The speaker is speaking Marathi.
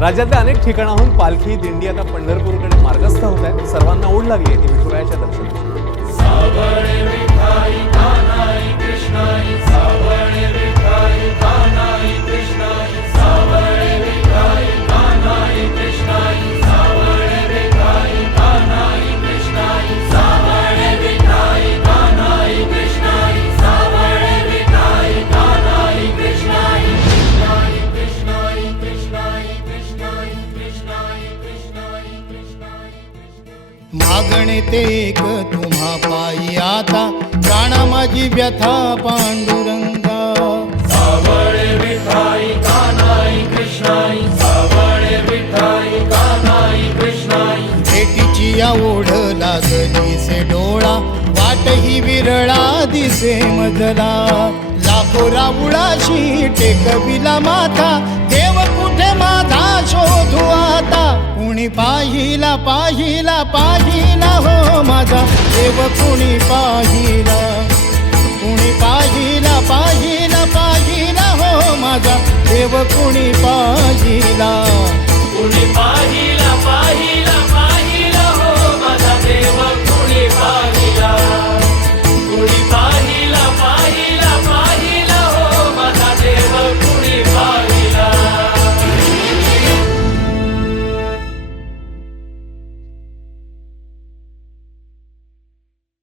राज्यातल्या अनेक ठिकाणाहून पालखी दिंडी आता पंढरपूरकडे मार्गस्थ होत आहे. सर्वांना ओढ लागली आहे ती विठुरायाच्या दर्शनाची. मागणे ते एक तुम्हा पायी आता, प्राणा माझी व्यथा पांडुरंगा. सावळे विठाई कानाई कृष्णाई, सावळे विठाई कानाई कृष्णाई. भेटीची या ओढ लागली से डोळा, वाट ही विरळा दिसे मजला. लाखो राऊळाशी टेकविला माथा, देव कुठे माझा शोधू आता. कुणी पाहिला पाहिला पाहिला हो माझा देव, कुणी पाहिला. कुणी पाहिला पाहिला पाहिला हो माझा देव, कुणी पाहिला. कुणी